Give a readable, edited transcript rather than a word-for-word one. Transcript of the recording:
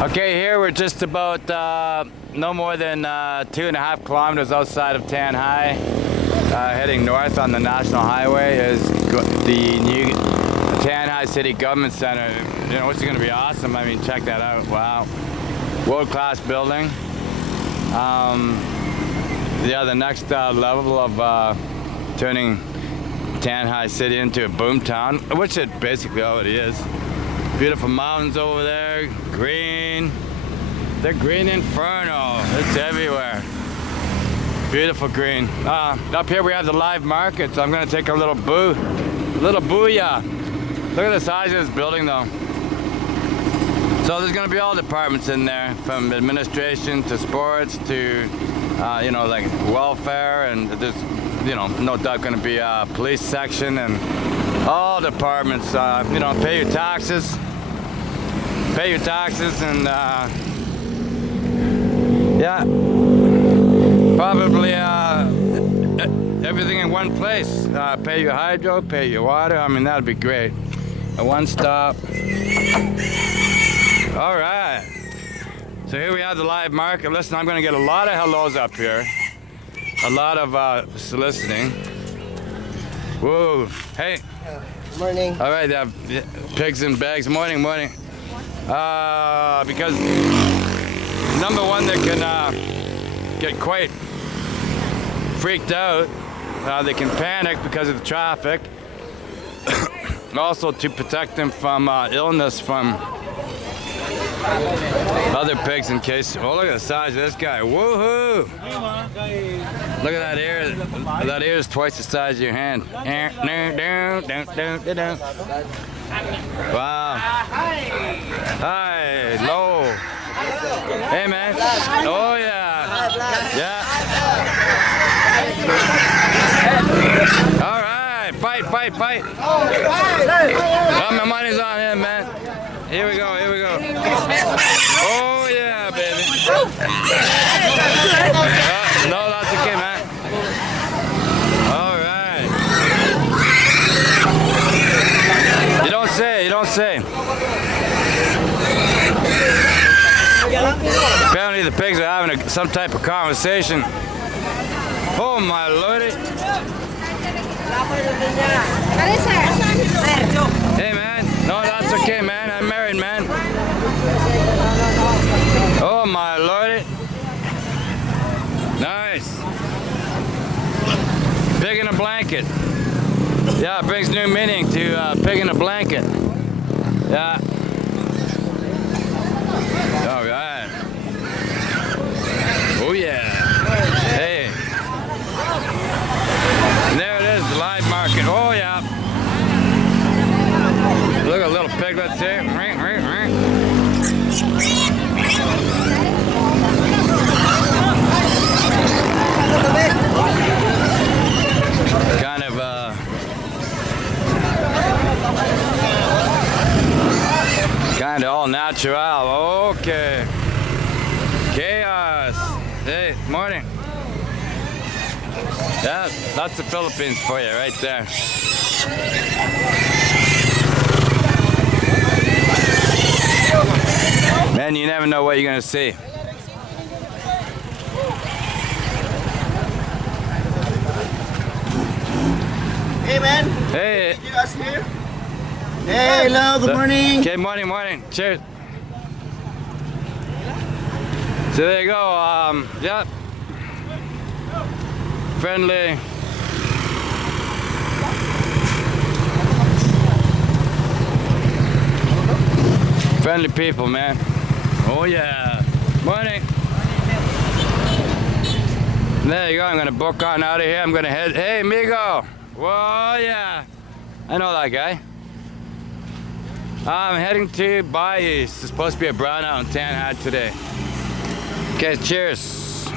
Okay, here we're just about no more than 2.5 kilometers outside of Tanjay, heading north on the National Highway is the new Tanjay City Government Center, you know, which is going to be awesome. I mean, check that out. Wow. World-class building. Yeah, the next level of turning Tanjay City into a boom town, which it basically already is. Beautiful mountains over there, green. They're green inferno. It's everywhere. Beautiful green. Up here we have the live market, so I'm gonna take a little booyah. Look at the size of this building though. So there's gonna be all departments in there, from administration to sports to, you know, like welfare, and there's, you know, no doubt gonna be a police section and all departments. You know, pay your taxes. Pay your taxes and yeah, probably everything in one place. Pay your hydro, pay your water. I mean, that'd be great. A one-stop. All right. So here we have the live market. Listen, I'm gonna get a lot of hellos up here. A lot of soliciting. Whoa. Hey. Morning. All right, pigs in bags. Morning, morning. Because number one, they can get quite freaked out. They can panic because of the traffic. Also to protect them from illness from other pigs in case. Oh, look at the size of this guy. Woohoo! Look at that ear. That ear is twice the size of your hand. Wow. Hi. Low. Hey, man. Oh, yeah. Yeah. All right. Fight, fight, fight. Oh, my money's on him, man. Here we go, here we go. Oh, yeah, baby. No, that's okay, man. All right. You don't say, you don't say. Apparently the pigs are having some type of conversation. Oh, my lordy. Hey, man. No, that's okay, man. I'm married, man. Oh, my lordy. Nice. Pig in a blanket. Yeah, it brings new meaning to pig in a blanket. Yeah. All right. Oh, yeah. Hey. And there it is, the live market. Oh, yeah. Look at little piglets here. Kind of all natural. Okay. Chaos. Hey, morning. Yeah, that's the Philippines for you right there. Man, you never know what you're gonna see. Hey, man. Hey. Did you guys here? Hey, hello, good morning. Okay, morning, morning. Cheers. So there you go. Yeah. Friendly. Friendly people, man. Oh yeah. Morning. There you go. I'm gonna book on out of here. I'm gonna head. Hey, amigo. Whoa, yeah. I know that guy. I'm heading to Bayou. It's supposed to be a brownout in Tanjay today. Okay, cheers.